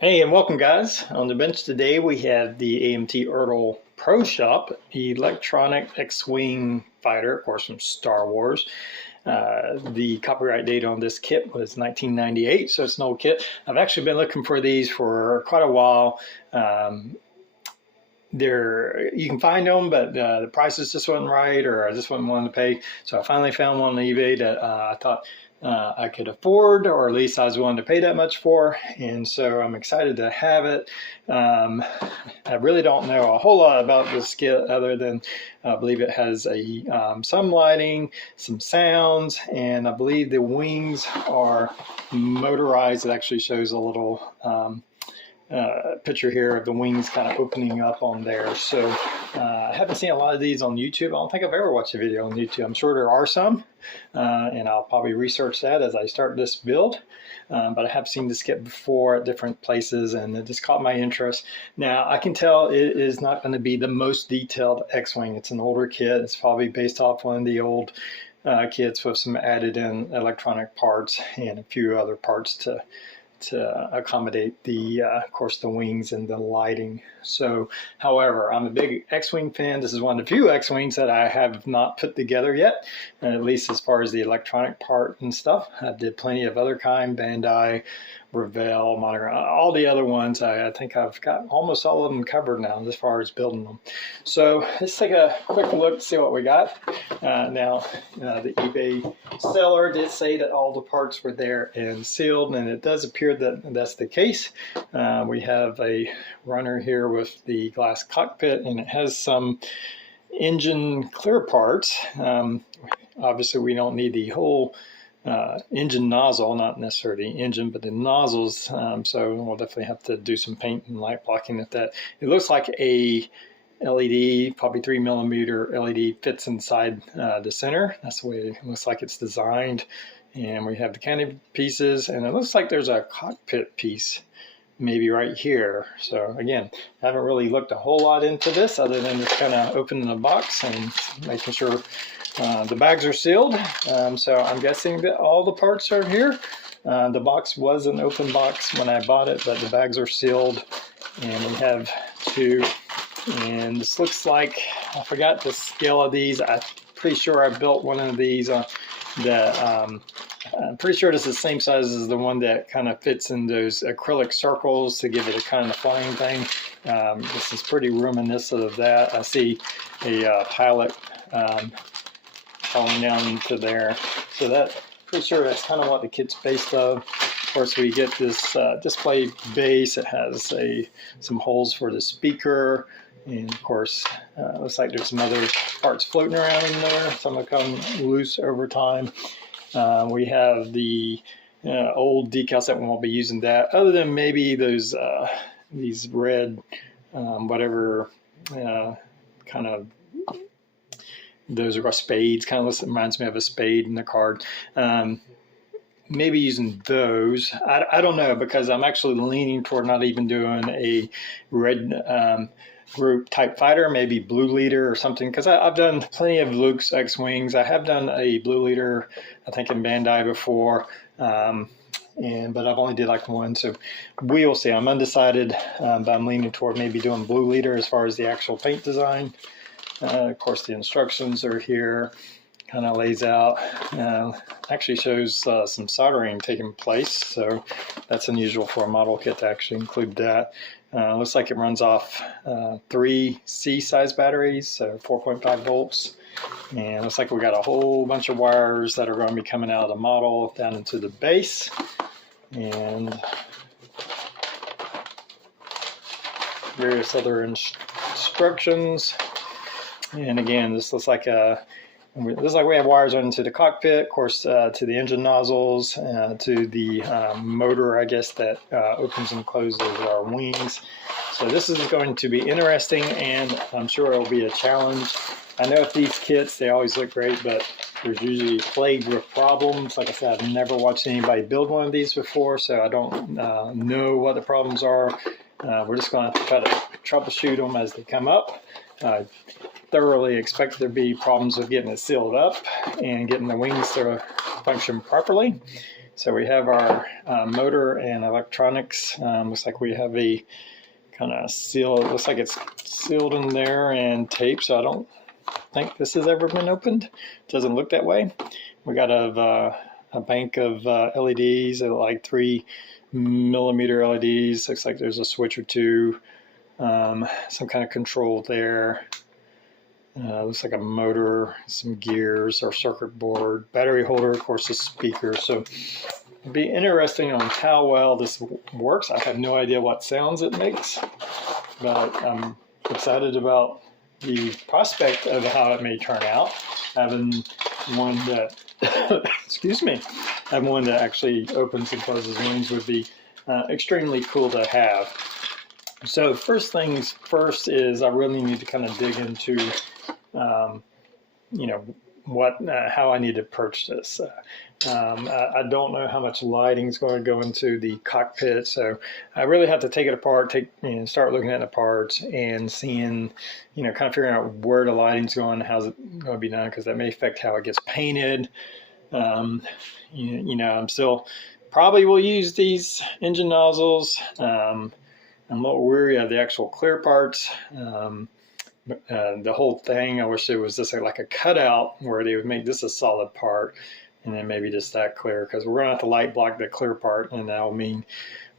Hey, and welcome guys. On the bench today we have the AMT Pro Shop Electronic X-WING fighter, of course from Star Wars. The copyright date on this kit was 1998, so it's an old kit. I've actually been looking for these for quite a while. You can find them, but the prices just wasn't right, or I just wasn't willing to pay. So I finally found one on eBay that I thought I could afford, or at least I was willing to pay that much for, and so I'm excited to have it. I really don't know a whole lot about this kit other than I believe it has some lighting, some sounds, and I believe the wings are motorized. It actually shows a little picture here of the wings kind of opening up on there. So I haven't seen a lot of these on YouTube. I don't think I've ever watched a video on YouTube. I'm sure there are some, and I'll probably research that as I start this build. But I have seen this kit before at different places, and it just caught my interest. Now I can tell it is not going to be the most detailed X-Wing. It's an older kit. It's probably based off one of the old kits with some added in electronic parts and a few other parts to accommodate of course, the wings and the lighting. So, however, I'm a big X-Wing fan. This is one of the few X-Wings that I have not put together yet, at least as far as the electronic part and stuff. I did plenty of other kind, Bandai, Revell, Monogram, all the other ones. I think I've got almost all of them covered now as far as building them. So let's take a quick look, see what we got. Now, the eBay seller did say that all the parts were there and sealed, and it does appear that that's the case. We have a runner here with the glass cockpit, and it has some engine clear parts. Obviously, we don't need the whole engine nozzle, not necessarily the engine, but the nozzles. So we'll definitely have to do some paint and light blocking at that. It looks like a LED, probably 3mm LED, fits inside the center. That's the way it looks like it's designed. And we have the canopy pieces, and it looks like there's a cockpit piece maybe right here. So again, I haven't really looked a whole lot into this other than just kind of opening the box and making sure the bags are sealed. So I'm guessing that all the parts are here. The box was an open box when I bought it, but the bags are sealed, and we have two. And this looks like, I forgot the scale of these. I'm pretty sure I built one of these I'm pretty sure this is the same size as the one that kind of fits in those acrylic circles to give it a kind of flying thing. This is pretty reminiscent of that. I see a pilot falling down into there. So that, pretty sure that's kind of what the kit's based of. Of course, we get this display base. It has some holes for the speaker. And of course, looks like there's some other parts floating around in there. Some will come loose over time. We have the old decals that we won't be using that, other than maybe those these red whatever kind of, those are spades, kind of reminds me of a spade in the card. Maybe using those. I don't know, because I'm actually leaning toward not even doing a red group type fighter, maybe blue leader or something, because I've done plenty of Luke's X-Wings. I have done a blue leader, I think in Bandai before, but I've only did like one, so we will see. I'm undecided, but I'm leaning toward maybe doing blue leader as far as the actual paint design. Of course, the instructions are here, kind of lays out, actually shows some soldering taking place, so that's unusual for a model kit to actually include that. Looks like it runs off 3 C-size batteries, so 4.5 volts. And looks like we got a whole bunch of wires that are going to be coming out of the model down into the base. And various other instructions. And again, this looks like we have wires into the cockpit, of course, to the engine nozzles, to the motor, I guess, that opens and closes our wings. So this is going to be interesting, and I'm sure it will be a challenge. I know if these kits, they always look great, but there's usually plagued with problems. Like I said, I've never watched anybody build one of these before, so I don't know what the problems are. We're just going to try to troubleshoot them as they come up. thoroughly expect there to be problems with getting it sealed up and getting the wings to function properly. So we have our motor and electronics. Looks like we have a kind of seal. It looks like it's sealed in there and taped, so I don't think this has ever been opened. It doesn't look that way. We got a bank of LEDs, like 3mm LEDs. Looks like there's a switch or two, some kind of control there. Looks like a motor, some gears, our circuit board, battery holder, of course, a speaker. So it'd be interesting on how well this works. I have no idea what sounds it makes, but I'm excited about the prospect of how it may turn out. Having one that, excuse me, having one that actually opens and closes wings would be extremely cool to have. So first things first is I really need to kind of dig into, you know, how I need to approach this. I don't know how much lighting is going to go into the cockpit, so I really have to take it apart, start looking at the parts and seeing, kind of figuring out where the lighting's going, how's it going to be done, because that may affect how it gets painted. I'm still probably will use these engine nozzles. I'm a little weary of the actual clear parts. The whole thing, I wish it was just like a cutout where they would make this a solid part and then maybe just that clear, because we're going to have to light block the clear part, and that will mean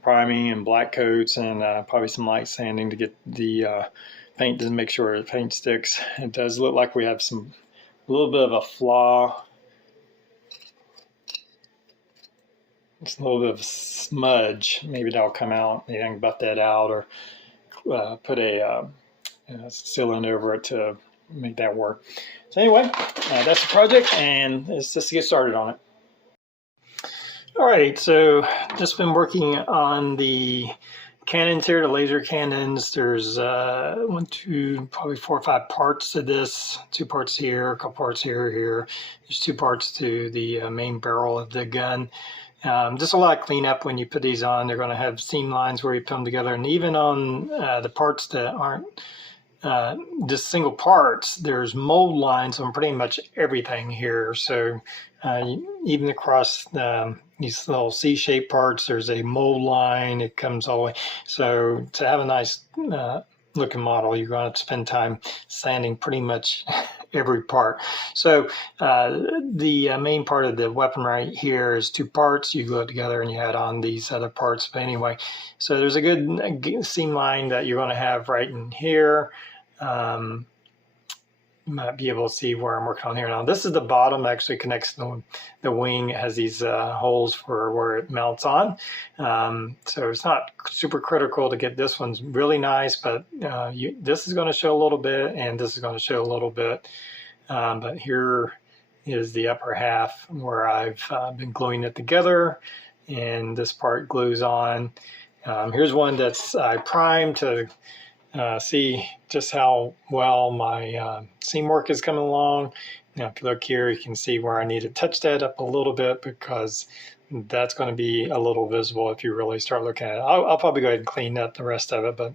priming and black coats and probably some light sanding to get the paint to make sure the paint sticks. It does look like we have a little bit of a flaw. It's a little bit of a smudge. Maybe that'll come out. Maybe I can buff that out or put a sealant over it to make that work. So anyway, that's the project, and let's just get started on it. All right, so just been working on the cannons here, the laser cannons. There's 1, 2, probably 4 or 5 parts to this. 2 parts here, a couple parts here. There's 2 parts to the main barrel of the gun. Just a lot of cleanup when you put these on. They're going to have seam lines where you put them together, and even on the parts that aren't just single parts, there's mold lines on pretty much everything here. So even across these little C-shaped parts, there's a mold line. It comes all the way. So to have a nice looking model, you're going to spend time sanding pretty much every part. So the main part of the weapon right here is 2 parts. You glue it together and you add on these other parts. But anyway, so there's a good seam line that you're going to have right in here. You might be able to see where I'm working on here. Now this is the bottom, actually connects the wing. It has these holes for where it mounts on. So it's not super critical to get this one's really nice, but this is going to show a little bit and this is going to show a little bit. But here is the upper half where I've been gluing it together, and this part glues on. Here's one that's I primed to see just how well my seam work is coming along. Now if you look here, you can see where I need to touch that up a little bit, because that's going to be a little visible if you really start looking at it. I'll probably go ahead and clean up the rest of it, but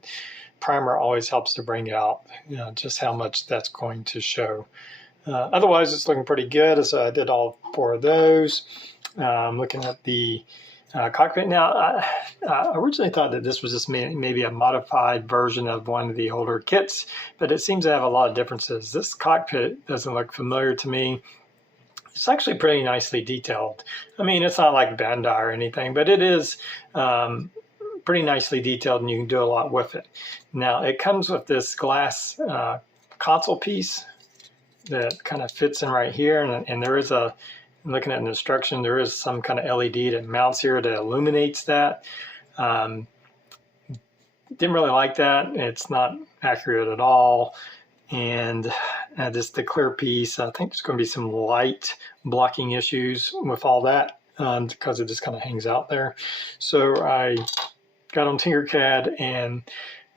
primer always helps to bring out just how much that's going to show. Otherwise it's looking pretty good. So I did all 4 of those. Looking at the cockpit. Now, I originally thought that this was just maybe a modified version of one of the older kits, but it seems to have a lot of differences. This cockpit doesn't look familiar to me. It's actually pretty nicely detailed. I mean, it's not like Bandai or anything, but it is pretty nicely detailed, and you can do a lot with it. Now, it comes with this glass console piece that kind of fits in right here, and there is looking at the instruction, there is some kind of LED that mounts here that illuminates that. Didn't really like that. It's not accurate at all. And just the clear piece, I think there's going to be some light blocking issues with all that because it just kind of hangs out there. So I got on Tinkercad and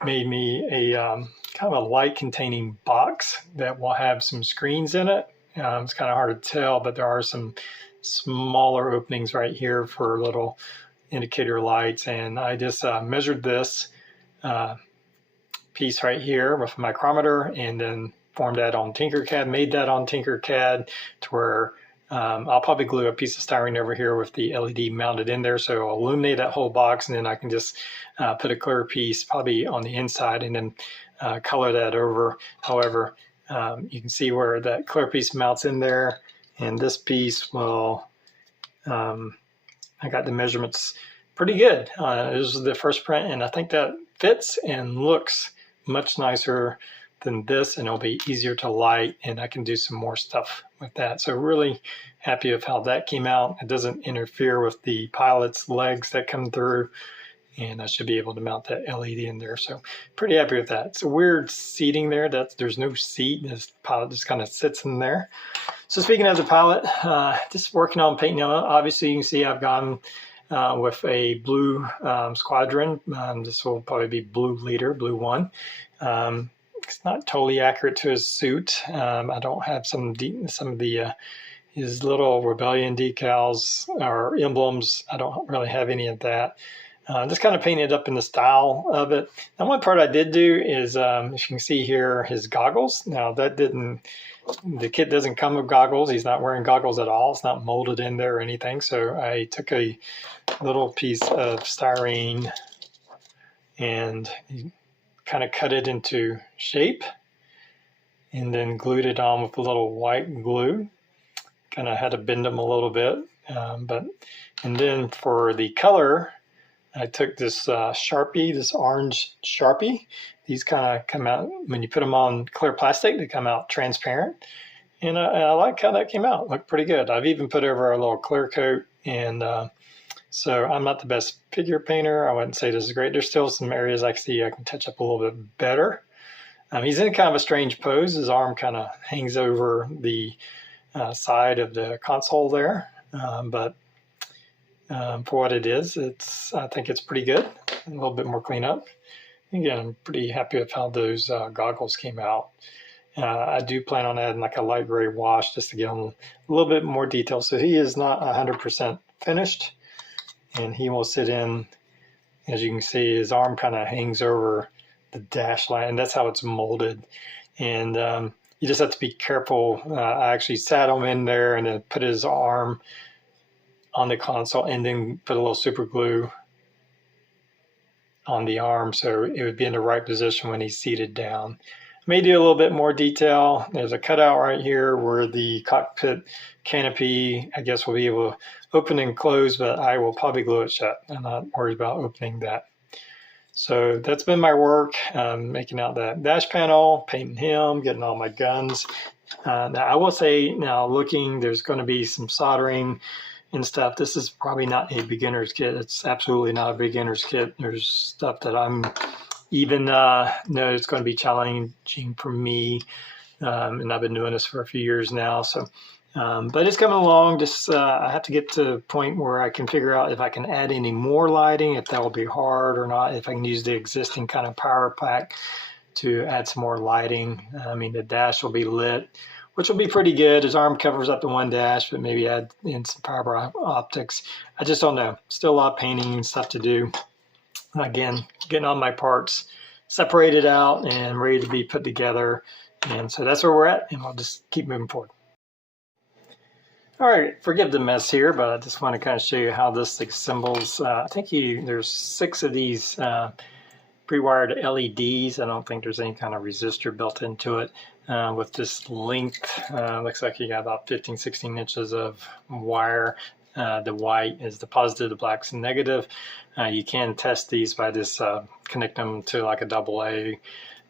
made me a kind of a light containing box that will have some screens in it. It's kind of hard to tell, but there are some smaller openings right here for little indicator lights. And I just measured this piece right here with a micrometer and then formed that on Tinkercad, made that on Tinkercad to where I'll probably glue a piece of styrene over here with the LED mounted in there, so I'll illuminate that whole box, and then I can just put a clear piece probably on the inside and then color that over. However, you can see where that clear piece mounts in there, and this piece will, I got the measurements pretty good. This is the first print, and I think that fits and looks much nicer than this, and it'll be easier to light, and I can do some more stuff with that. So really happy with how that came out. It doesn't interfere with the pilot's legs that come through, and I should be able to mount that LED in there. So pretty happy with that. It's a weird seating there. There's no seat. This pilot just kind of sits in there. So speaking of the pilot, just working on painting it. Obviously you can see I've gone with a blue squadron. This will probably be blue leader, blue 1. It's not totally accurate to his suit. I don't have some of the his little rebellion decals or emblems. I don't really have any of that. Just kind of painted up in the style of it. Now, one part I did do is, as you can see here, his goggles. Now, the kit doesn't come with goggles. He's not wearing goggles at all. It's not molded in there or anything. So I took a little piece of styrene and kind of cut it into shape and then glued it on with a little white glue. Kind of had to bend them a little bit. And then for the color, I took this Sharpie, this orange Sharpie. These kind of come out, when you put them on clear plastic, they come out transparent. And I like how that came out. Looked pretty good. I've even put over a little clear coat. And so I'm not the best figure painter. I wouldn't say this is great. There's still some areas I can touch up a little bit better. He's in kind of a strange pose. His arm kind of hangs over the side of the console there. But for what it is, I think it's pretty good. A little bit more cleanup. Again, I'm pretty happy with how those goggles came out. I do plan on adding like a light gray wash just to give him a little bit more detail. So he is not 100% finished, and he will sit in. As you can see, his arm kind of hangs over the dash line, and that's how it's molded. And you just have to be careful. I actually sat him in there and then put his arm on the console and then put a little super glue on the arm so it would be in the right position when he's seated down. May do a little bit more detail. There's a cutout right here where the cockpit canopy, I guess, will be able to open and close, but I will probably glue it shut. I'm not worried about opening that. So that's been my work, making out that dash panel, painting him, getting all my guns. Now I will say, now looking, there's going to be some soldering and stuff. This is probably not a beginner's kit. It's absolutely not a beginner's kit. There's stuff that I'm even know it's going to be challenging for me, and I've been doing this for a few years now. So, but it's coming along. Just I have to get to a point where I can figure out if I can add any more lighting, if that will be hard or not. If I can use the existing kind of power pack to add some more lighting. I mean, the dash will be lit, which will be pretty good. His arm covers up the one dash, but maybe add in some fiber optics. I just don't know. Still a lot of painting and stuff to do. Again, getting all my parts separated out and ready to be put together. And so that's where we're at, and we'll just keep moving forward. All right, forgive the mess here, but I just want to kind of show you how this assembles. I think there's 6 of these pre-wired LEDs. I don't think there's any kind of resistor built into it. With this length, looks like you got about 15, 16 inches of wire. The white is the positive, the black's the negative. You can test these by just connect them to like a AA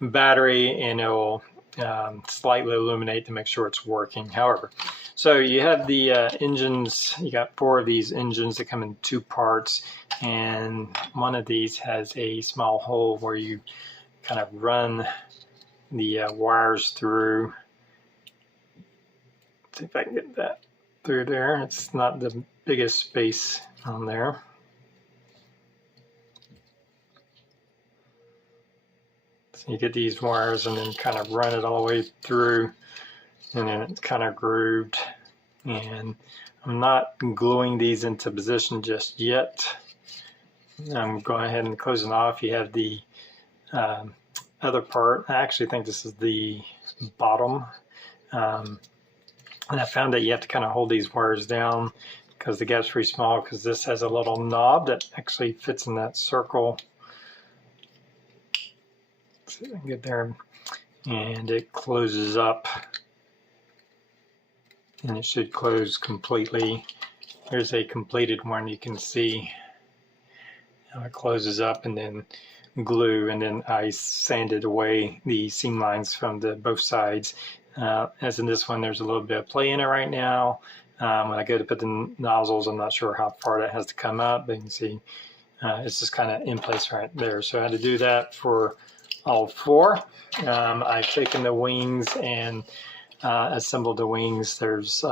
battery, and it will slightly illuminate to make sure it's working. However, so you have the engines. You got 4 of these engines that come in 2 parts, and one of these has a small hole where you kind of run the wires through. Let's see if I can get that through there. It's not the biggest space on there. So you get these wires and then kind of run it all the way through, and then it's kind of grooved. And I'm not gluing these into position just yet. I'm going ahead and closing off. You have the other part. I actually think this is the bottom. And I found that you have to kind of hold these wires down because the gap's pretty small, because this has a little knob that actually fits in that circle. Let's see if I can get there. And it closes up. And it should close completely. Here's a completed one. You can see how it closes up, and then glue, and then I sanded away the seam lines from both sides. As in this one, there's a little bit of play in it right now. When I go to put the nozzles, I'm not sure how far that has to come up, but you can see it's just kind of in place right there. So I had to do that for all four. I've taken the wings and assembled the wings. There's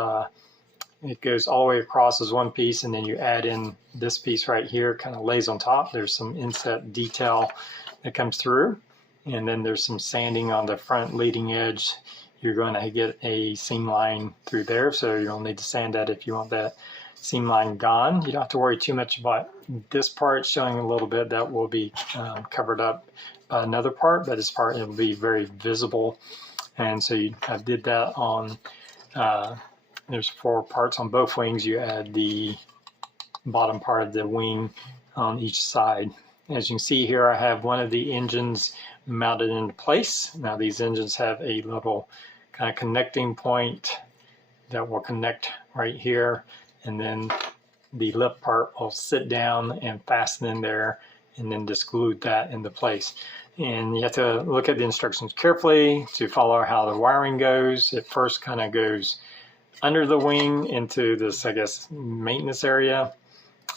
it goes all the way across as one piece, and then you add in this piece right here, kind of lays on top. There's some inset detail that comes through, and then there's some sanding on the front leading edge. You're going to get a seam line through there, so you don't need to sand that if you want that seam line gone. You don't have to worry too much about this part showing a little bit. That will be covered up by another part, but this part, it will be very visible. And so I did that on there's 4 parts on both wings. You add the bottom part of the wing on each side. As you can see here, I have one of the engines mounted into place. Now these engines have a little kind of connecting point that will connect right here, and then the lip part will sit down and fasten in there, and then just glue that into place. And you have to look at the instructions carefully to follow how the wiring goes. It first kind of goes under the wing into this, I guess, maintenance area.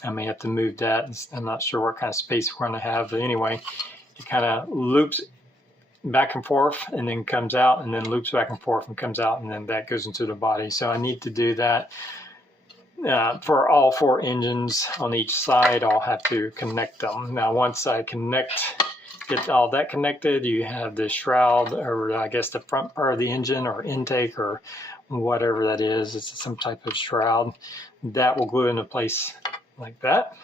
I may have to move that. I'm not sure what kind of space we're going to have, but anyway, it kind of loops back and forth and then comes out, and then loops back and forth and comes out, and then that goes into the body. So I need to do that for all 4 engines on each side. I'll have to connect them. Now once I get all that connected, you have the shroud, or I guess the front part of the engine, or intake, or whatever that is. It's some type of shroud that will glue into place like that.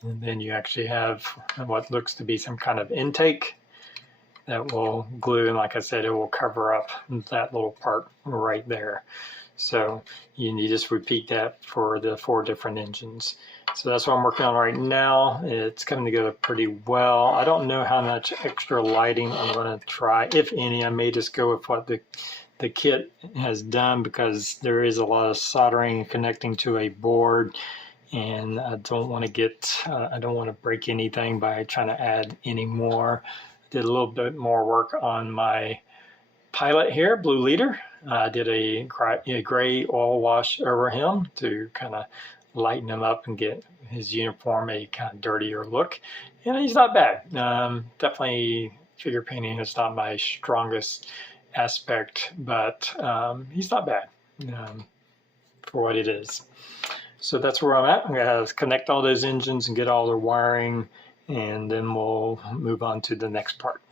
And then you actually have what looks to be some kind of intake that will glue, and like I said, it will cover up that little part right there. So you just repeat that for the 4 different engines. So that's what I'm working on right now. It's coming together pretty well. I don't know how much extra lighting I'm going to try, if any. I may just go with what the kit has done, because there is a lot of soldering and connecting to a board, and I don't want to break anything by trying to add any more. Did a little bit more work on my pilot here, Blue Leader. I did a gray oil wash over him to kind of lighten him up and get his uniform a kind of dirtier look. And he's not bad. Definitely figure painting is not my strongest aspect, but he's not bad for what it is. So that's where I'm at. I'm going to connect all those engines and get all the wiring, and then we'll move on to the next part.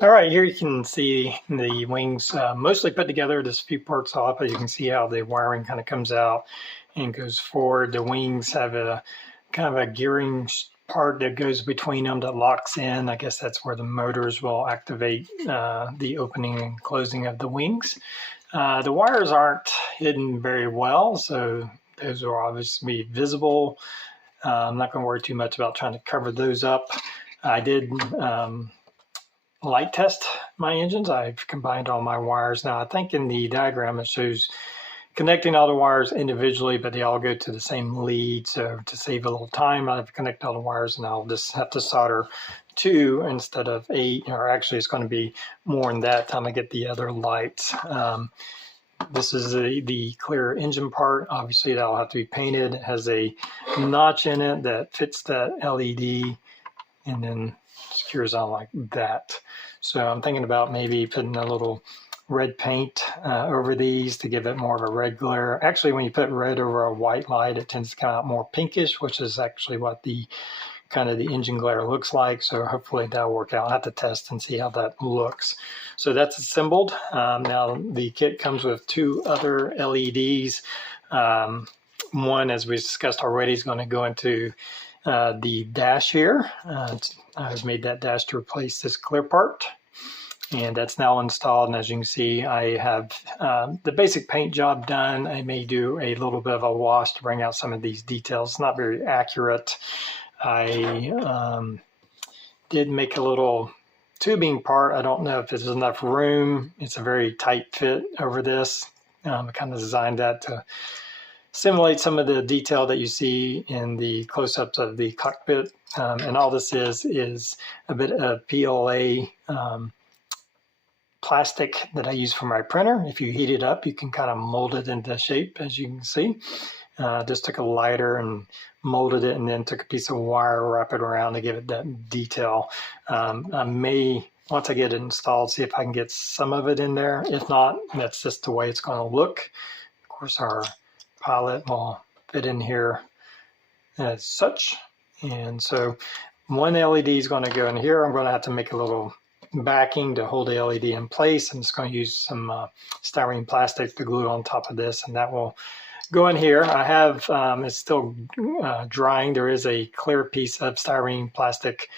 All right, here you can see the wings mostly put together. There's a few parts off, but you can see how the wiring kind of comes out and goes forward. The wings have a kind of a gearing part that goes between them that locks in. I guess that's where the motors will activate the opening and closing of the wings. The wires aren't hidden very well, so those will obviously be visible. I'm not going to worry too much about trying to cover those up. I did light test my engines. I've combined all my wires. Now I think in the diagram it shows connecting all the wires individually, but they all go to the same lead. So to save a little time, I've connected all the wires, and I'll just have to solder 2 instead of 8, or actually it's going to be more than that time I get the other lights. This is the clear engine part. Obviously that'll have to be painted. It has a notch in it that fits that LED and then secures on like that. So I'm thinking about maybe putting a little red paint over these to give it more of a red glare. Actually, when you put red over a white light, it tends to come out more pinkish, which is actually what the kind of the engine glare looks like. So hopefully that'll work out. I'll have to test and see how that looks. So that's assembled. Now the kit comes with 2 other LEDs. One, as we discussed already, is going to go into the dash here I've made that dash to replace this clear part, and that's now installed. And as you can see, I have the basic paint job done. I may do a little bit of a wash to bring out some of these details. It's not very accurate. I did make a little tubing part. I don't know if there's enough room. It's a very tight fit over this. I kind of designed that to simulate some of the detail that you see in the close-ups of the cockpit. And all this is a bit of PLA plastic that I use for my printer. If you heat it up, you can kind of mold it into shape, as you can see. Just took a lighter and molded it, and then took a piece of wire, wrap it around to give it that detail. I may, once I get it installed, see if I can get some of it in there. If not, that's just the way it's going to look. Of course, our pilot will fit in here as such. And so one LED is going to go in here. I'm going to have to make a little backing to hold the LED in place. I'm just going to use some styrene plastic to glue on top of this, and that will go in here. I have, it's still drying. There is a clear piece of styrene plastic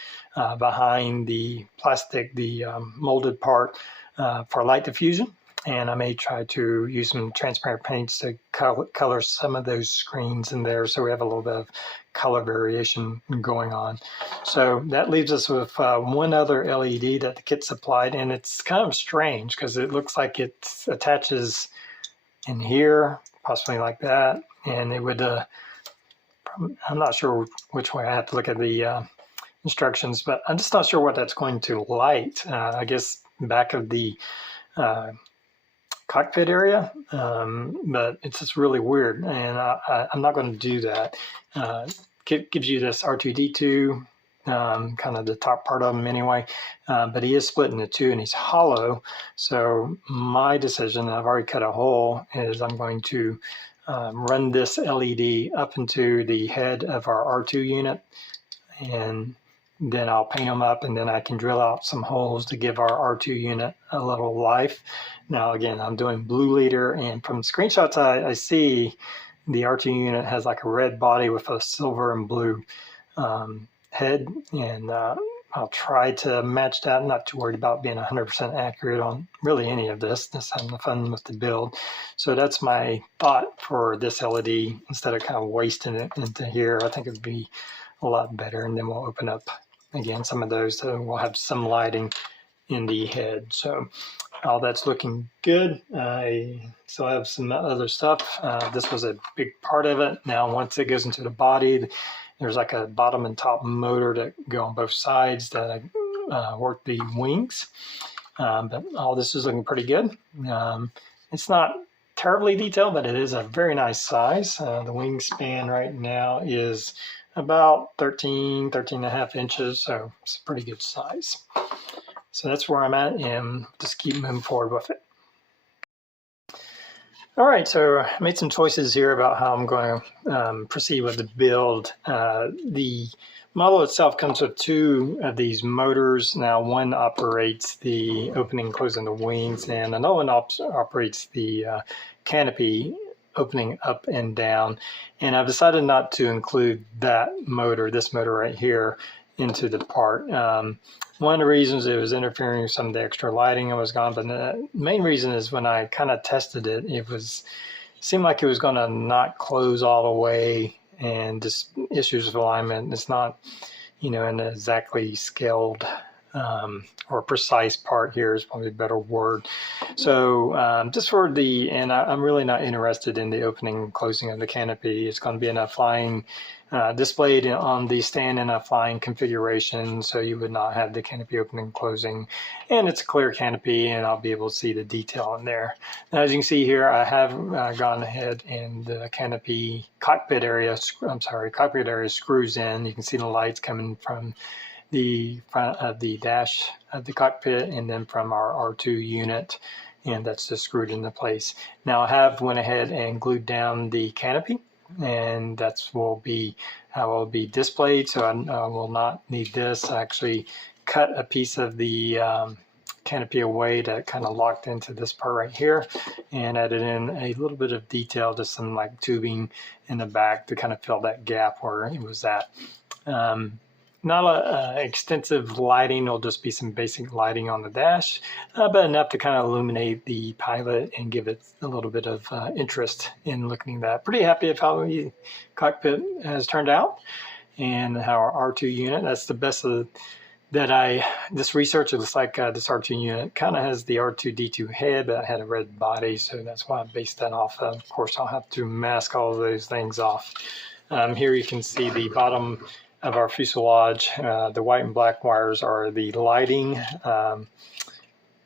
behind the plastic, the molded part for light diffusion. And I may try to use some transparent paints to color some of those screens in there, so we have a little bit of color variation going on. So that leaves us with one other LED that the kit supplied, and it's kind of strange because it looks like it attaches in here, possibly like that, and it would, I'm not sure which way. I have to look at the instructions, but I'm just not sure what that's going to light. I guess back of the cockpit area, but it's just really weird, and I'm not going to do that. Gives you this R2D2, kind of the top part of him anyway, but he is split into two and he's hollow. So my decision, I've already cut a hole, is I'm going to run this LED up into the head of our R2 unit, and then I'll paint them up, and then I can drill out some holes to give our R2 unit a little life. Now again, I'm doing blue leader, and from screenshots I see the R2 unit has like a red body with a silver and blue head, and I'll try to match that. I'm not too worried about being 100% accurate on really any of this, just having fun with the build. So that's my thought for this LED. Instead of kind of wasting it into here, I think it would be a lot better, and then we'll open up again some of those, so we'll have some lighting in the head. So all that's looking good. I still have some other stuff. This was a big part of it. Now once it goes into the body, there's like a bottom and top motor that go on both sides that I work the wings. But all this is looking pretty good. It's not terribly detailed, but it is a very nice size. The wingspan right now is about 13 and a half inches, so it's a pretty good size. So that's where I'm at, and just keep moving forward with it. All right, so I made some choices here about how I'm going to proceed with the build. The model itself comes with two of these motors. Now one operates the opening and closing the wings, and another one operates the canopy opening up and down. And I've decided not to include that motor, this motor right here, into the part. One of the reasons it was interfering with some of the extra lighting that was gone, but the main reason is when I kind of tested it, seemed like it was going to not close all the way, and just issues of alignment. It's not, an exactly scaled or precise part here is probably a better word. So just for and I'm really not interested in the opening and closing of the canopy. It's going to be in a flying, displayed on the stand in a flying configuration, so you would not have the canopy opening and closing. And it's a clear canopy, and I'll be able to see the detail in there. Now, as you can see here, I have gone ahead and the canopy cockpit area screws in. You can see the lights coming from the front of the dash of the cockpit, and then from our R2 unit, and that's just screwed into place. Now I have went ahead and glued down the canopy, and that's will be how it will be displayed. So I will not need this. I actually cut a piece of the canopy away that kind of locked into this part right here, and added in a little bit of detail, just some like tubing in the back to kind of fill that gap where it was at. not extensive lighting. It'll just be some basic lighting on the dash, but enough to kind of illuminate the pilot and give it a little bit of interest in looking at that. Pretty happy with how the cockpit has turned out and how our R2 unit, that's the best of this research. It looks like this R2 unit kind of has the R2-D2 head, but it had a red body, so that's why I based that off. Of course, I'll have to mask all of those things off. Here you can see the bottom of our fuselage. The white and black wires are the lighting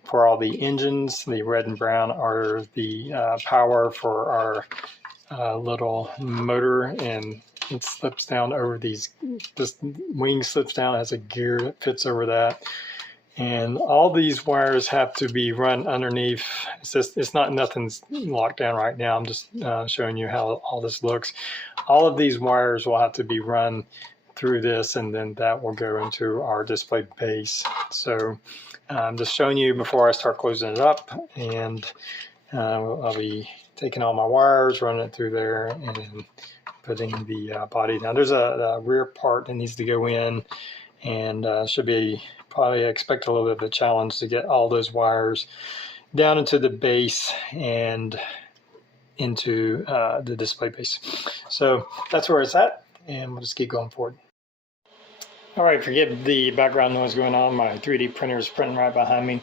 for all the engines. The red and brown are the power for our little motor, and it slips down over these, this wing slips down, has a gear that fits over that. And all these wires have to be run underneath. It's not, nothing's locked down right now. I'm just showing you how all this looks. All of these wires will have to be run through this, and then that will go into our display base. So I'm just showing you before I start closing it up, and I'll be taking all my wires, running it through there, and then putting the body down. There's a rear part that needs to go in, and should be probably expect a little bit of a challenge to get all those wires down into the base and into the display base. So that's where it's at, and we'll just keep going forward. All right, forgive the background noise going on. My 3D printer is printing right behind me.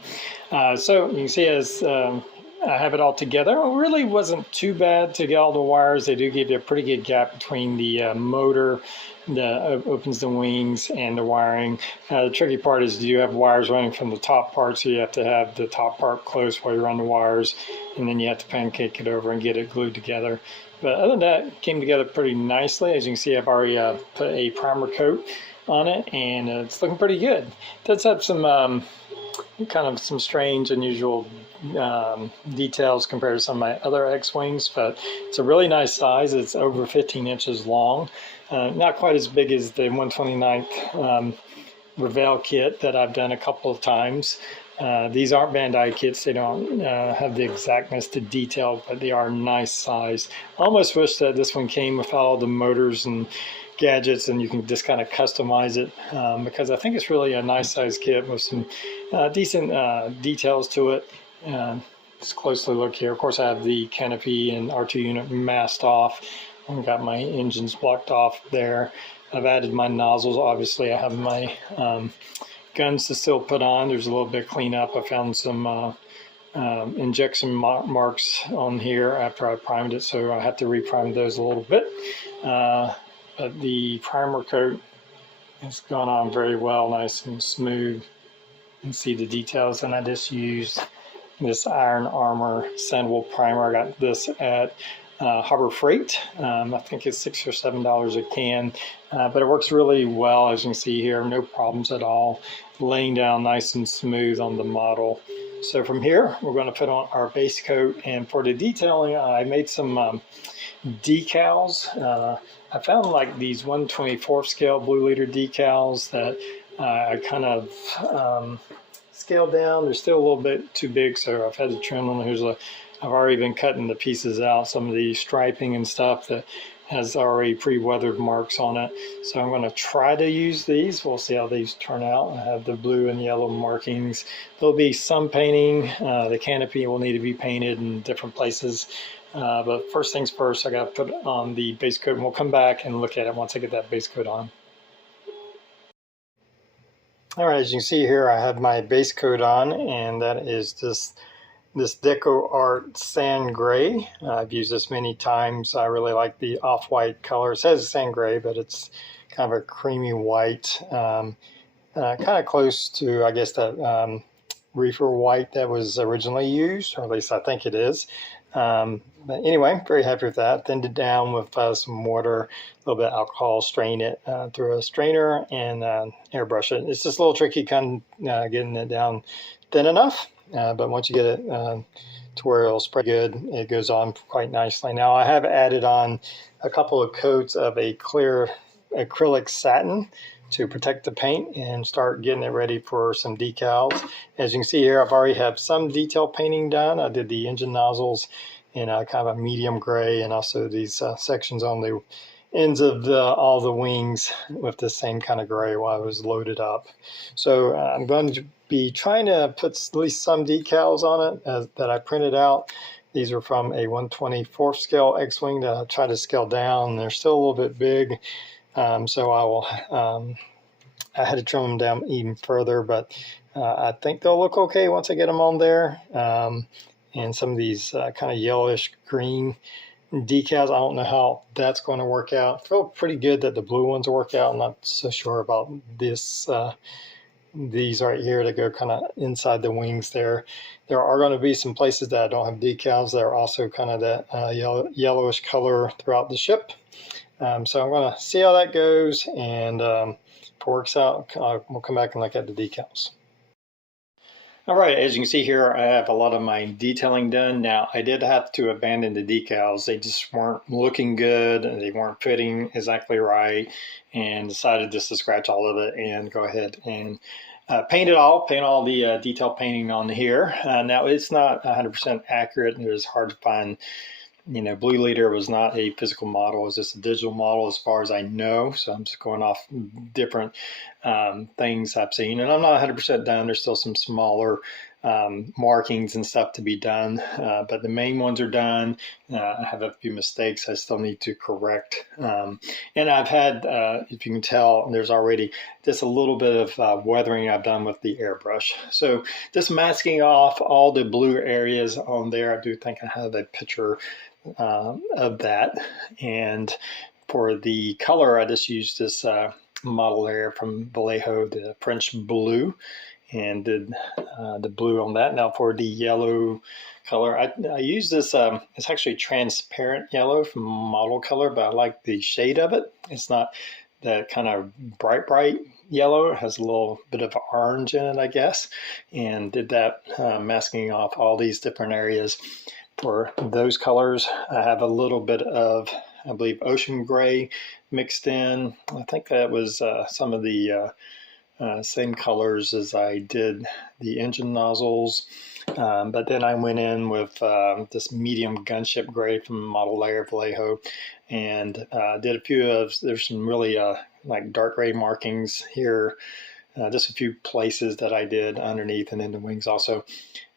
So you can see as I have it all together. It really wasn't too bad to get all the wires. They do give you a pretty good gap between the motor that opens the wings and the wiring. The tricky part is you have wires running from the top part, so you have to have the top part close while you run the wires, and then you have to pancake it over and get it glued together. But other than that, it came together pretty nicely. As you can see, I've already put a primer coat on it, and it's looking pretty good. It does have some kind of some strange, unusual details compared to some of my other X-Wings, but it's a really nice size. It's over 15 inches long. Not quite as big as the 129th Revell kit that I've done a couple of times. These aren't Bandai kits. They don't have the exactness to detail, but they are nice size. I almost wish that this one came with all the motors and gadgets, and you can just kind of customize it, because I think it's really a nice size kit with some decent details to it. Just closely look here. Of course, I have the canopy and R2 unit masked off. I've got my engines blocked off there. I've added my nozzles. Obviously, I have my guns to still put on. There's a little bit of cleanup. I found some injection marks on here after I primed it, so I have to reprime those a little bit. But the primer coat has gone on very well, nice and smooth. You can see the details, and I just used this Iron Armor sandwool primer. I got this at Harbor Freight. I think it's $6 or $7 a can, but it works really well. As you can see here, no problems at all, laying down nice and smooth on the model. So from here, we're going to put on our base coat, and for the detailing, I made some decals. I found like these 1/24 scale blue leader decals that I kind of scaled down. They're still a little bit too big, so I've had to trim them. I've already been cutting the pieces out, some of the striping and stuff that has already pre-weathered marks on it. So I'm going to try to use these. We'll see how these turn out. I have the blue and yellow markings. There'll be some painting. The canopy will need to be painted in different places. But first things first, I got to put on the base coat, and we'll come back and look at it once I get that base coat on. All right, as you can see here, I have my base coat on, and that is just this Deco Art Sand Gray. I've used this many times. I really like the off-white color. It says sand gray, but it's kind of a creamy white, kind of close to, I guess, that reefer white that was originally used, or at least I think it is. But anyway, very happy with that. Thinned it down with some water, a little bit of alcohol, strain it through a strainer, and airbrush it. It's just a little tricky kind of getting it down thin enough, but once you get it to where it'll spray good, it goes on quite nicely. Now I have added on a couple of coats of a clear acrylic satin to protect the paint and start getting it ready for some decals. As you can see here, I've already have some detail painting done. I did the engine nozzles in kind of a medium gray, and also these sections on the ends of all the wings with the same kind of gray while it was loaded up. So I'm going to be trying to put at least some decals on it that I printed out. These are from a 1/24 scale X-Wing that I tried to scale down. They're still a little bit big, so I had to trim them down even further, but I think they'll look okay once I get them on there. And some of these kind of yellowish green decals, I don't know how that's going to work out. I feel pretty good that the blue ones will work out. I'm not so sure about these right here that go kind of inside the wings there. There are going to be some places that I don't have decals that are also kind of that yellowish color throughout the ship. So I'm going to see how that goes, and if it works out, we'll come back and look at the decals. All right, as you can see here, I have a lot of my detailing done. Now, I did have to abandon the decals. They just weren't looking good, and they weren't fitting exactly right, and decided just to scratch all of it and go ahead and paint all the detail painting on here. Now, it's not 100% accurate. It was hard to find. Blue Leader was not a physical model. It was just a digital model as far as I know. So I'm just going off different things I've seen. And I'm not 100% done. There's still some smaller markings and stuff to be done. But the main ones are done. I have a few mistakes I still need to correct. And I've had, if you can tell, there's already just a little bit of weathering I've done with the airbrush. So just masking off all the blue areas on there. I do think I have a picture of that. And for the color, I just used this model there from Vallejo, the French blue, and did the blue on that. Now for the yellow color, I use this, it's actually transparent yellow from Model Color, but I like the shade of it. It's not that kind of bright yellow. It has a little bit of orange in it, I guess, and did that masking off all these different areas. For those colors, I have a little bit of, I believe, ocean gray mixed in. I think that was some of the same colors as I did the engine nozzles. But then I went in with this medium gunship gray from Model Layer Vallejo, and did a few of, there's some really like dark gray markings here, just a few places that I did underneath and in the wings also.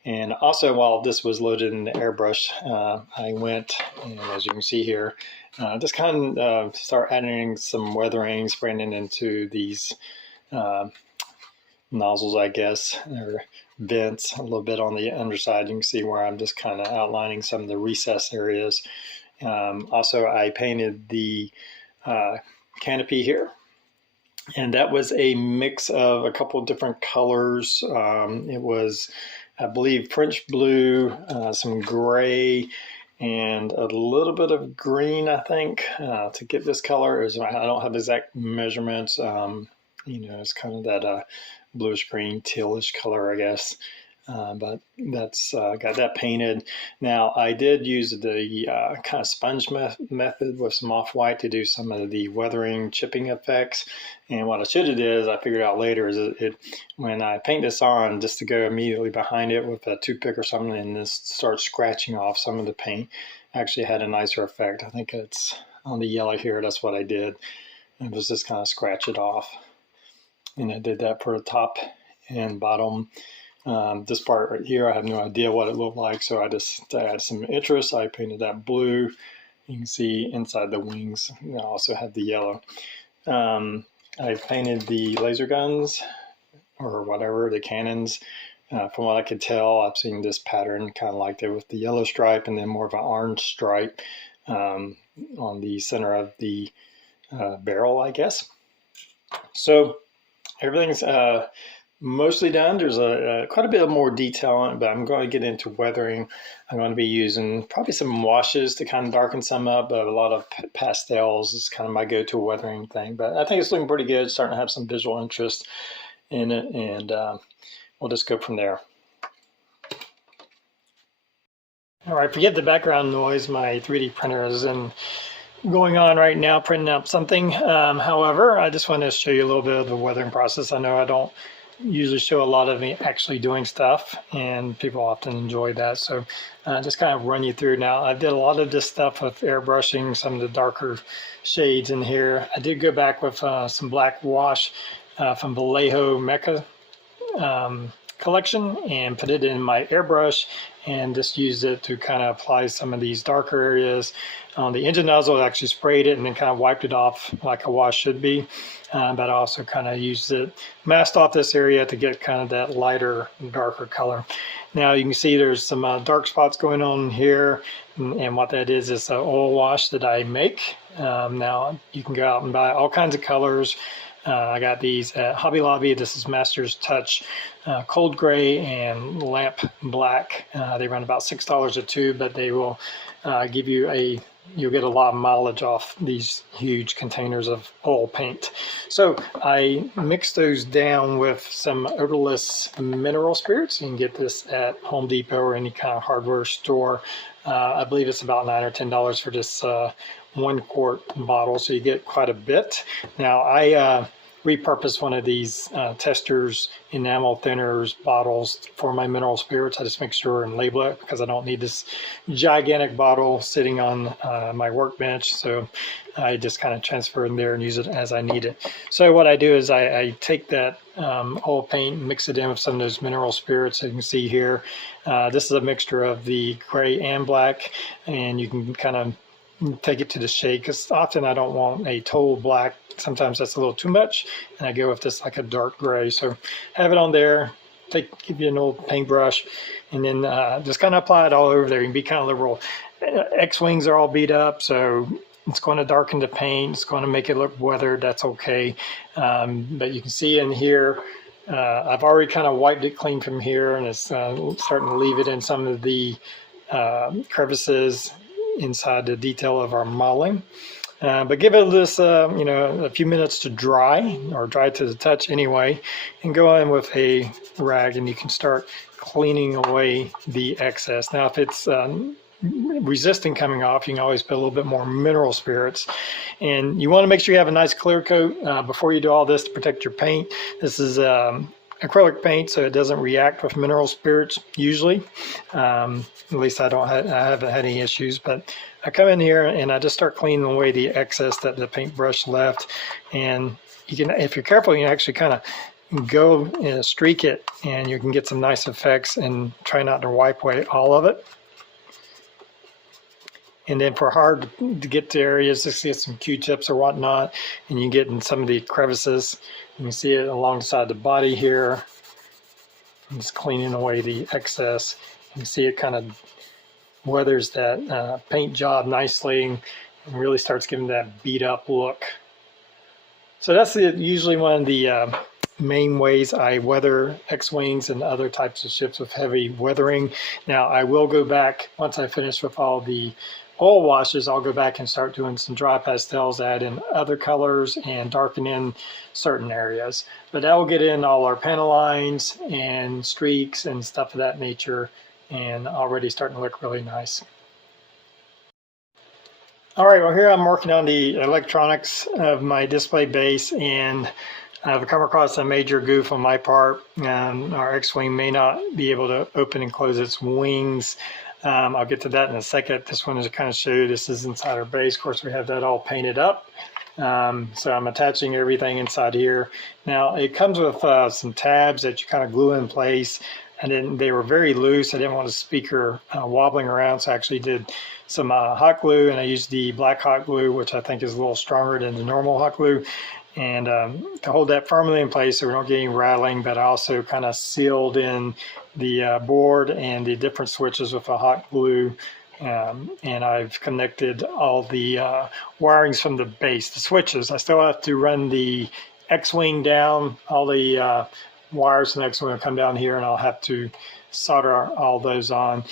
And also, while this was loaded in the airbrush, I went, and as you can see here, just kind of start adding some weathering, spraying it into these nozzles, I guess, or vents a little bit on the underside. You can see where I'm just kind of outlining some of the recess areas. Also, I painted the canopy here, and that was a mix of a couple of different colors. It was, I believe, French blue, some gray, and a little bit of green, I think, to get this color. I don't have exact measurements. It's kind of that bluish green, tealish color, I guess. But that's got that painted. Now, I did use the kind of sponge method with some off-white to do some of the weathering, chipping effects. And what I should have did, is I figured out later, is when I paint this on, just to go immediately behind it with a toothpick or something and just start scratching off some of the paint, actually had a nicer effect. I think it's on the yellow here, that's what I did. It was just kind of scratch it off. And I did that for the top and bottom. This part right here, I have no idea what it looked like, so I had some interest. I painted that blue. You can see inside the wings, I also have the yellow. I painted the laser guns, or whatever, the cannons. From what I could tell, I've seen this pattern kind of like that with the yellow stripe and then more of an orange stripe on the center of the barrel, I guess. So everything's mostly done. There's quite a bit of more detail on it, but I'm going to get into weathering. I'm going to be using probably some washes to kind of darken some up, but a lot of pastels is kind of my go-to weathering thing. But I think it's looking pretty good, starting to have some visual interest in it, and we'll just go from there. All right, forget the background noise. My 3D printer is going on right now, printing out something. However, I just want to show you a little bit of the weathering process. I know I don't usually show a lot of me actually doing stuff, and people often enjoy that. So just kind of run you through. Now, I did a lot of this stuff with airbrushing, some of the darker shades in here. I did go back with some black wash from Vallejo Mecca collection and put it in my airbrush and just used it to kind of apply some of these darker areas. On the engine nozzle, I actually sprayed it and then kind of wiped it off like a wash should be. But I also kind of used it, masked off this area to get kind of that lighter, darker color. Now you can see there's some dark spots going on here, and what that is an oil wash that I make. Now you can go out and buy all kinds of colors. I got these at Hobby Lobby. This is Master's Touch Cold Gray and Lamp Black. They run about $6 a tube, but they will give you you'll get a lot of mileage off these huge containers of oil paint. So I mix those down with some odorless mineral spirits. You can get this at Home Depot or any kind of hardware store. I believe it's about $9 or $10 for this 1 quart bottle, so you get quite a bit. Now I repurpose one of these testers enamel thinners bottles for my mineral spirits. I just make sure and label it because I don't need this gigantic bottle sitting on my workbench. So I just kind of transfer in there and use it as I need it. So what I do is I take that oil paint, mix it in with some of those mineral spirits. You can see here, this is a mixture of the gray and black, and you can kind of take it to the shade because often I don't want a total black. Sometimes that's a little too much, and I go with this like a dark gray. So have it on there, give you an old paintbrush, and then just kind of apply it all over there. You can be kind of liberal. X-wings are all beat up, so it's going to darken the paint. It's going to make it look weathered. That's okay. But you can see in here, I've already kind of wiped it clean from here, and it's starting to leave it in some of the crevices inside the detail of our modeling. But give it this, a few minutes to dry, or dry to the touch anyway, and go in with a rag and you can start cleaning away the excess. Now, if it's resistant coming off, you can always put a little bit more mineral spirits. And you want to make sure you have a nice clear coat before you do all this to protect your paint. This is acrylic paint, so it doesn't react with mineral spirits usually. At least I haven't had any issues, but I come in here and I just start cleaning away the excess that the paintbrush left. And you can, if you're careful, you can actually kind of go and streak it, and you can get some nice effects, and try not to wipe away all of it. And then for hard to get to areas, just get some Q-tips or whatnot, and you get in some of the crevices. You can see it alongside the body here. I'm just cleaning away the excess. You can see it kind of weathers that paint job nicely and really starts giving that beat up look. So that's usually one of the main ways I weather X-wings and other types of ships with heavy weathering. Now I will go back, once I finish with all the oil washes, I'll go back and start doing some dry pastels, add in other colors and darken in certain areas. But that will get in all our panel lines and streaks and stuff of that nature, and already starting to look really nice. All right, well here I'm working on the electronics of my display base, and I've come across a major goof on my part. Our X-wing may not be able to open and close its wings. I'll get to that in a second. This one is to kind of show you this is inside our base. Of course, we have that all painted up. So I'm attaching everything inside here. Now it comes with some tabs that you kind of glue in place, and then they were very loose. I didn't want the speaker wobbling around, so I actually did some hot glue, and I used the black hot glue, which I think is a little stronger than the normal hot glue, and to hold that firmly in place so we don't get any rattling. But I also kind of sealed in the board and the different switches with a hot glue. And I've connected all the wirings from the base, the switches. I still have to run the X-wing down. All the wires from the X-wing will come down here, and I'll have to solder all those on.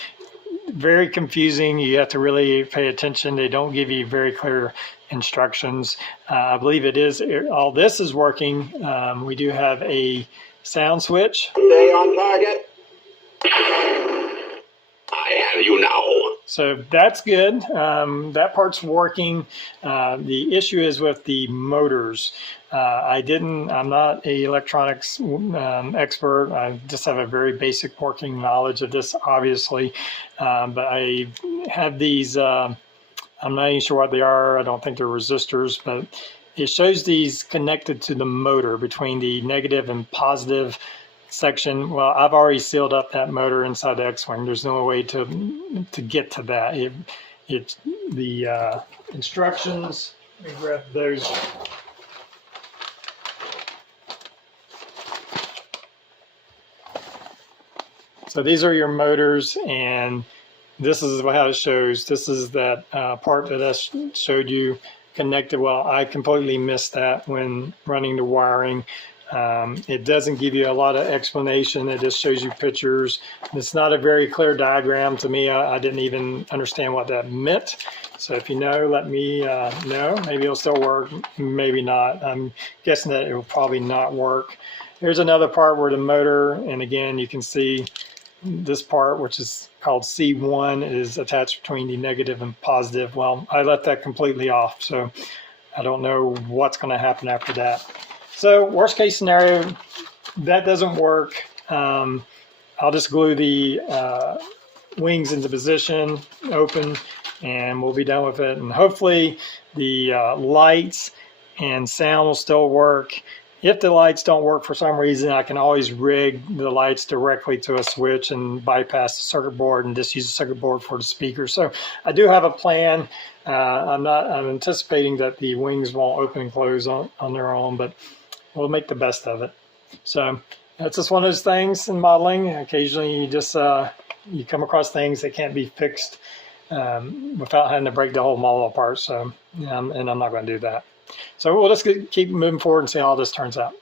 Very confusing. You have to really pay attention. They don't give you very clear instructions. I believe it is, all this is working. We do have a sound switch. Stay on target. I have you now. So that's good. That part's working. The issue is with the motors. I'm not an electronics expert. I just have a very basic working knowledge of this, obviously. But I have these, I'm not even sure what they are. I don't think they're resistors, but it shows these connected to the motor between the negative and positive section. Well, I've already sealed up that motor inside the X-WING. There's no way to get to that. The instructions, let me grab those. So these are your motors, and this is how it shows. This is that part that I showed you connected. Well, I completely missed that when running the wiring. It doesn't give you a lot of explanation. It just shows you pictures. It's not a very clear diagram to me. I didn't even understand what that meant. So if you know, let me know. Maybe it'll still work, maybe not. I'm guessing that it will probably not work. Here's another part where the motor, and again, you can see this part, which is called C1, is attached between the negative and positive. Well, I left that completely off, so I don't know what's going to happen after that. So worst case scenario, that doesn't work. I'll just glue the wings into position, open, and we'll be done with it. And hopefully the lights and sound will still work. If the lights don't work for some reason, I can always rig the lights directly to a switch and bypass the circuit board and just use the circuit board for the speaker. So I do have a plan. I'm anticipating that the wings won't open and close on their own, but we'll make the best of it. So that's just one of those things in modeling. Occasionally you just you come across things that can't be fixed without having to break the whole model apart. So and I'm not going to do that. So we'll just keep moving forward and see how this turns out.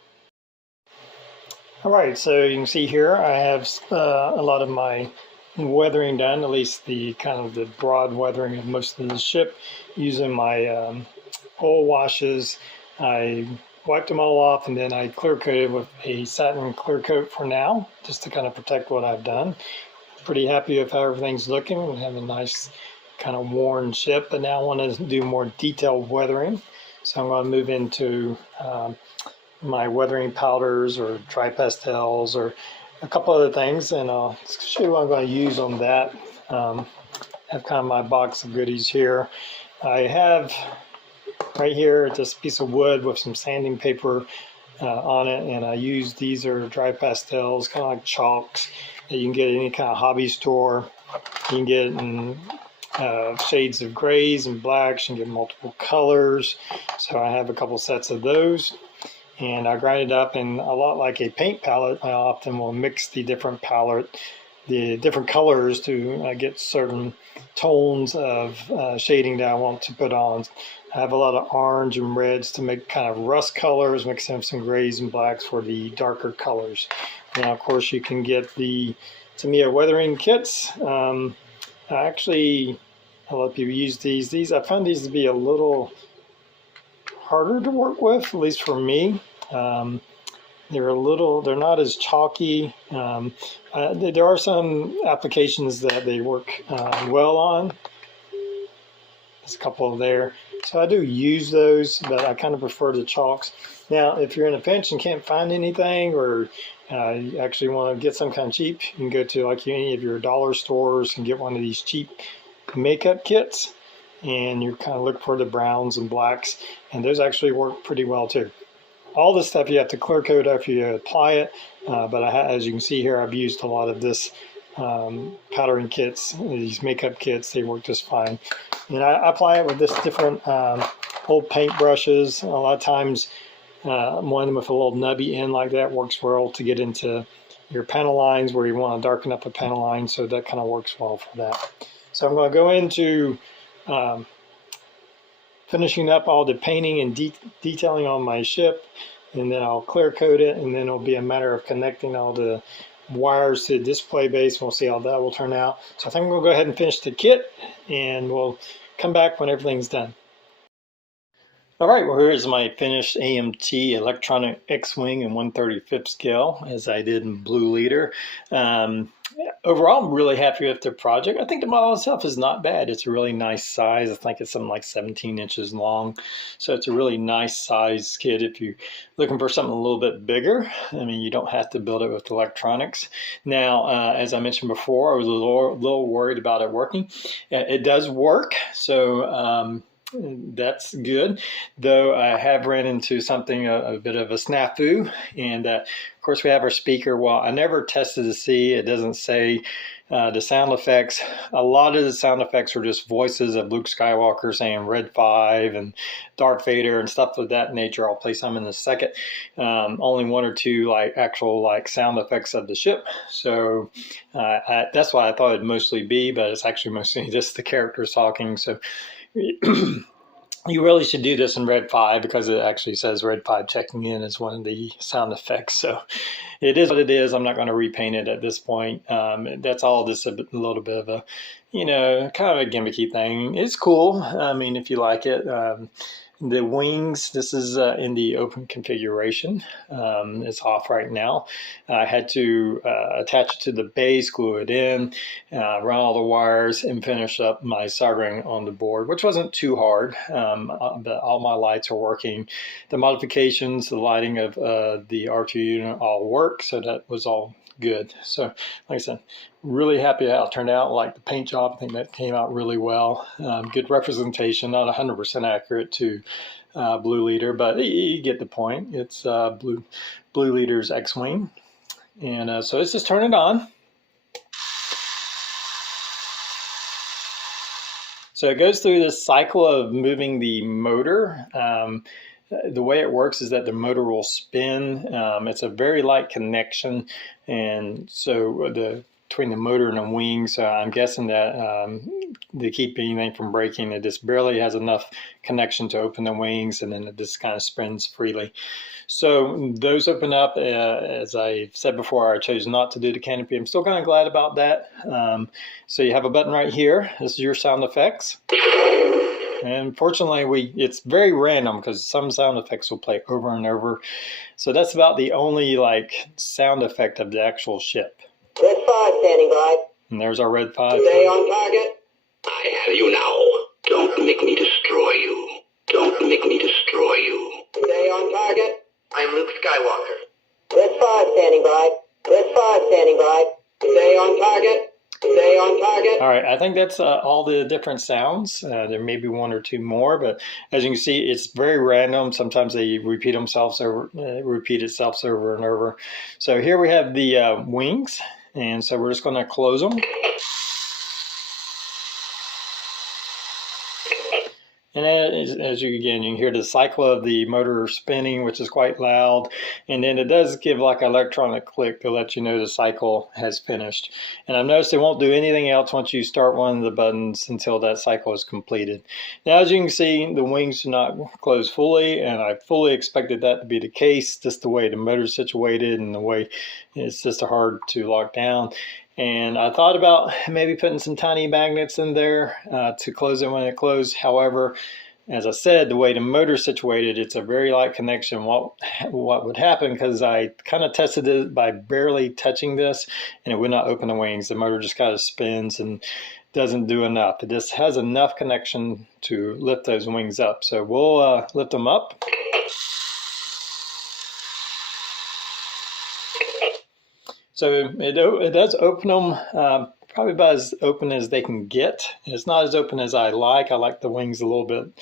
All right, so you can see here I have a lot of my weathering done, at least the kind of the broad weathering of most of the ship, using my oil washes. I wiped them all off, and then I clear coated with a satin clear coat for now, just to kind of protect what I've done. Pretty happy with how everything's looking. We have a nice kind of worn ship, but now I want to do more detailed weathering. So I'm going to move into my weathering powders or dry pastels or a couple other things, and I'll show you what I'm going to use on that. I have kind of my box of goodies here. I have right here just a piece of wood with some sanding paper on it, and I use these are dry pastels, kind of like chalks that you can get at any kind of hobby store. You can get in shades of grays and blacks. You can get multiple colors. So I have a couple sets of those, and I grind it up, and a lot like a paint palette, I often will mix the different colors to get certain tones of shading that I want to put on. I have a lot of orange and reds to make kind of rust colors, mixing up some grays and blacks for the darker colors. Now, of course, you can get the Tamiya weathering kits. Actually, a lot of people use these. I found these to be a little harder to work with, at least for me. They're not as chalky. There are some applications that they work well on. There's a couple there. So I do use those, but I kind of prefer the chalks. Now, if you're in a pinch and can't find anything, or you actually want to get some kind of cheap, you can go to like any of your dollar stores and get one of these cheap makeup kits, and you kind of look for the browns and blacks, and those actually work pretty well too. All this stuff you have to clear coat after you apply it, but as you can see here, I've used a lot of this powdering kits, these makeup kits. They work just fine. And I apply it with this different old paint brushes. A lot of times one with a little nubby end like that works well to get into your panel lines where you want to darken up a panel line, so that kind of works well for that. So I'm going to go into finishing up all the painting and detailing on my ship, and then I'll clear coat it, and then it'll be a matter of connecting all the wires to the display base. We'll see how that will turn out. So I think we'll go ahead and finish the kit, and we'll come back when everything's done. All right, well, here's my finished AMT Electronic X-WING in 1/35 scale, as I did in Blue Leader. Um, Overall, I'm really happy with the project. I think the model itself is not bad. It's a really nice size. I think it's something like 17 inches long. So it's a really nice size kit if you're looking for something a little bit bigger. I mean, you don't have to build it with electronics. Now, as I mentioned before, I was a little worried about it working. It does work. So, that's good, though I have ran into something, a bit of a snafu, and of course we have our speaker. Well, I never tested to see, it doesn't say the sound effects. A lot of the sound effects are just voices of Luke Skywalker saying Red 5 and Darth Vader and stuff of that nature. I'll play some in a second. Only one or two actual sound effects of the ship. So that's what I thought it'd mostly be, but it's actually mostly just the characters talking. So you really should do this in Red 5 because it actually says Red 5 checking in as one of the sound effects. So it is what it is. I'm not going to repaint it at this point. That's all just a little bit of a, kind of a gimmicky thing. It's cool. I mean, if you like it. The wings, this is in the open configuration. It's off right now. I had to attach it to the base, glue it in, run all the wires, and finish up my soldering on the board, which wasn't too hard. But all my lights are working. The modifications, the lighting of the R2 unit all work, so that was all good. So, like I said, really happy how it turned out. Like the paint job, I think that came out really well. Good representation, not 100% accurate to Blue Leader, but you get the point. It's Blue Leader's X-WING. And so let's just turn it on. So it goes through this cycle of moving the motor. The way it works is that the motor will spin. It's a very light connection, and so between the motor and the wings, I'm guessing that to keep anything from breaking, it just barely has enough connection to open the wings, and then it just kind of spins freely. So those open up. As I said before, I chose not to do the canopy. I'm still kind of glad about that. So you have a button right here. This is your sound effects. And fortunately, it's very random because some sound effects will play over and over. So that's about the only sound effect of the actual ship. Red 5 standing by. And there's our Red 5. Stay on target. I have you now. Don't make me destroy you. Don't make me destroy you. Stay on target. I'm Luke Skywalker. Red 5 standing by. Red 5 standing by. Stay on target. Stay on target. All right, I think that's all the different sounds. There may be one or two more, but as you can see, it's very random. Sometimes they repeat itself over and over. So here we have the wings, and so we're just going to close them. And as you can hear the cycle of the motor spinning, which is quite loud. And then it does give an electronic click to let you know the cycle has finished. And I've noticed it won't do anything else once you start one of the buttons until that cycle is completed. Now, as you can see, the wings do not close fully, and I fully expected that to be the case, just the way the motor is situated and the way it's just hard to lock down. And I thought about maybe putting some tiny magnets in there to close it when it closed. However, as I said, the way the motor is situated, it's a very light connection. What would happen, because I kind of tested it by barely touching this, and it would not open the wings. The motor just kind of spins and doesn't do enough. It just has enough connection to lift those wings up. So we'll lift them up. So it does open them probably about as open as they can get. It's not as open as I like. I like the wings a little bit,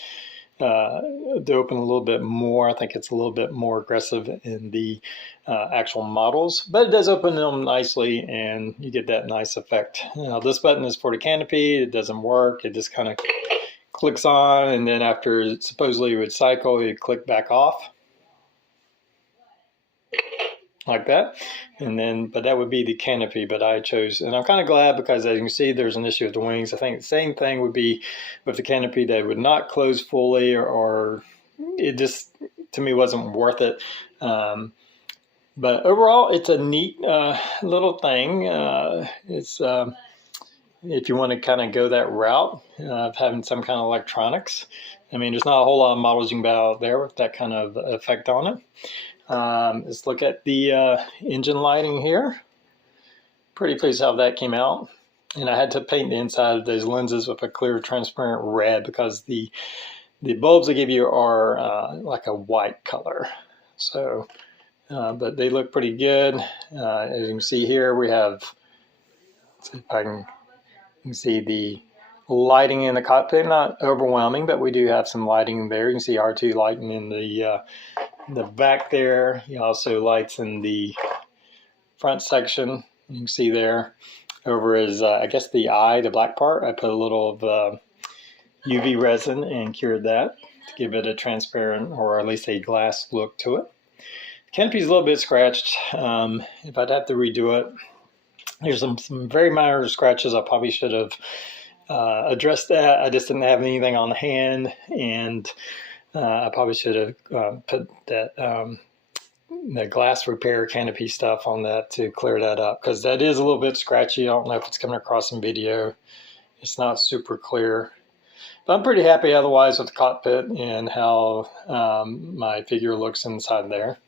to open a little bit more. I think it's a little bit more aggressive in the actual models, but it does open them nicely, and you get that nice effect. Now, this button is for the canopy. It doesn't work. It just kind of clicks on, and then after supposedly it would cycle, it would click back off. Like that, and then, but that would be the canopy, but I chose, and I'm kind of glad, because as you can see, there's an issue with the wings. I think the same thing would be with the canopy. They would not close fully, or it just, to me, wasn't worth it. But overall, it's a neat little thing. It's if you want to kind of go that route of having some kind of electronics. I mean, there's not a whole lot of models you can buy out there with that kind of effect on it. Let's look at the engine lighting here. Pretty pleased how that came out. And I had to paint the inside of those lenses with a clear transparent red because the bulbs they give you are like a white color. So, but they look pretty good. As you can see here, we have, let's see if I can, you can see the lighting in the cockpit, not overwhelming, but we do have some lighting there. You can see R2 lighting in the back there. He also lights in the front section. You can see there over his, I guess the eye, the black part, I put a little of UV resin and cured that to give it a transparent or at least a glass look to it. The canopy's a little bit scratched. If I'd have to redo it, there's some very minor scratches. I probably should have addressed that. I just didn't have anything on hand, and I probably should have put that the glass repair canopy stuff on that to clear that up, because that is a little bit scratchy. I don't know if it's coming across in video. It's not super clear, but I'm pretty happy otherwise with the cockpit and how my figure looks inside there.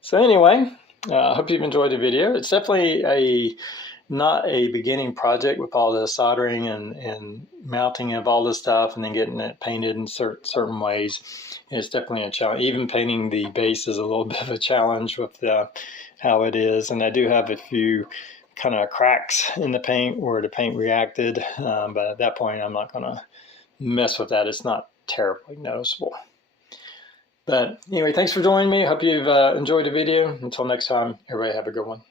So anyway, I hope you've enjoyed the video. It's definitely not a beginning project with all the soldering and mounting of all this stuff and then getting it painted in certain ways. It's definitely a challenge. Even painting the base is a little bit of a challenge with how it is. And I do have a few kind of cracks in the paint where the paint reacted. But at that point, I'm not going to mess with that. It's not terribly noticeable. But anyway, thanks for joining me. Hope you've enjoyed the video. Until next time, everybody have a good one.